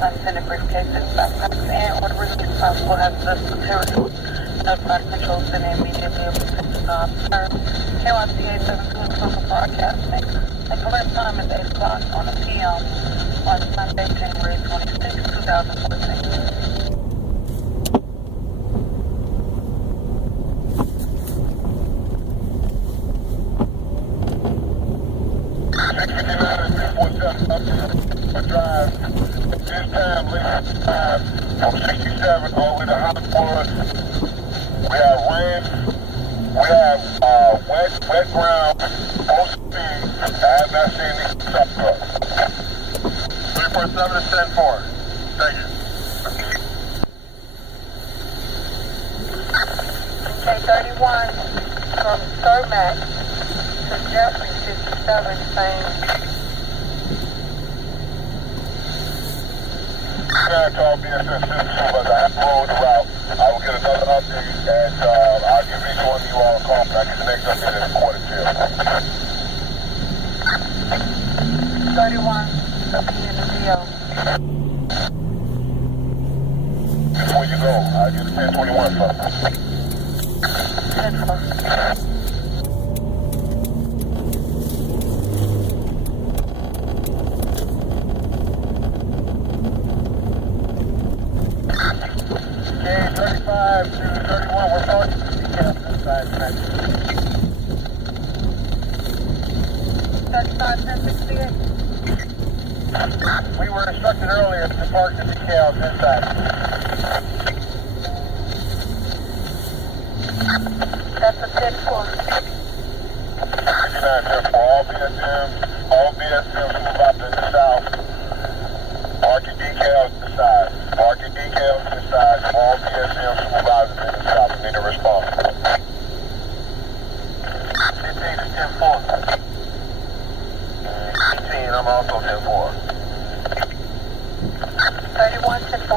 unintended briefcases, backpacks, and or release possible hazardous materials. Notified patrols and immediately assist the officer. KYCA 7 Social Broadcasting. The correct time is 8 o'clock on the p.m. on Sunday, January 26, 2014. Drive. This time, from 67 all the way to Hollywood. We have rain. We have wet ground. Full speed. I have not seen these truck trucks. 347 to 10-4. Thank you. K31 from Cermak to Jeffrey 57 saying. I call BSS Supervisor. I have rolled the route. I will get another update, and I'll give each one of you all a call. But I get the next update in a quarter till. 31, in the deal. Before you go, I'll get a 1021 from 10-4. Okay, 35 to 31, we're talking to the decals inside the next. 35, 1068. We were instructed earlier to park the decals inside. That's a 10-4. 59 for all BSMs move out to the south. Park your decals inside. Park your decals inside. All BSM supervisors in the south need to respond. 15 to 10-4. 18, I'm also 10-4. 31, 10-4.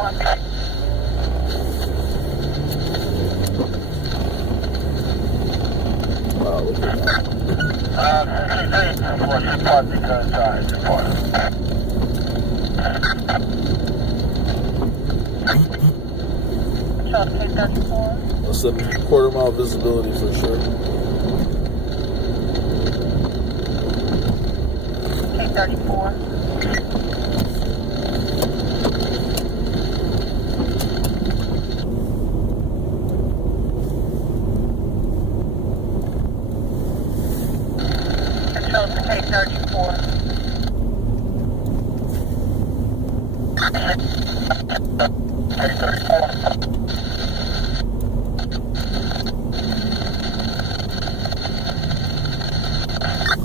Wow, look at that. 63 for park because inside 10-4. Charles K34. That's a quarter-mile visibility for sure. K34. Control to K34.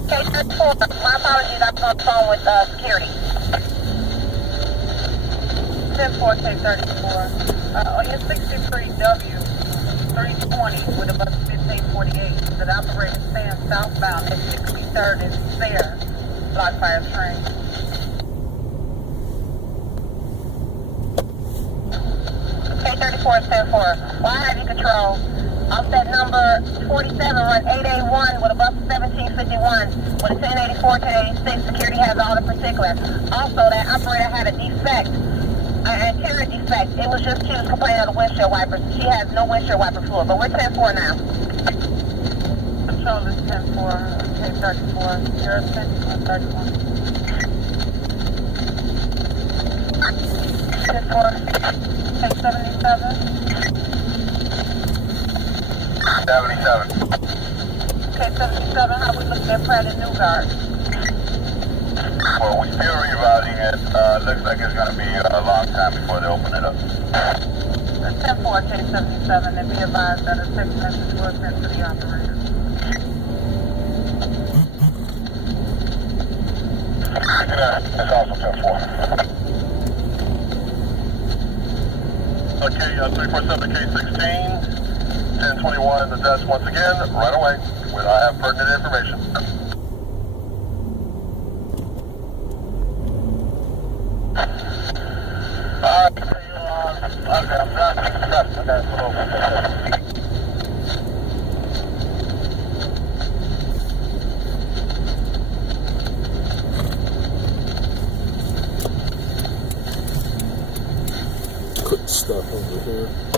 K34, my apologies, I was on the phone with security. 10-4, K34. On your 63W 320 with a bus 1548, that operator stands southbound at 63rd and Sayre, block by a train. K34 is 10-4. Why have you control? Offset number 47, run 881 with a bus 1751 with a 1084-1086. Security has all the particulars. Also, that operator had a defect, an interior defect. It was just she was complaining of the windshield wipers. She has no windshield wiper fluid, but we're 10-4 now. Control is 10-4, K34. You're 10-31. 10-4, K77. 77. K77, how we looking at Pratt and Newgard? Well, we still rerouting it. Looks like it's going to be a long time before they open it up. 10-4, K77, and be advised that a text message was sent to the operator. It's also 10-4. Okay, 347 K16. 1021 in the desk once again, right away, when I have pertinent information. I'm not discussing that Quick stop over here.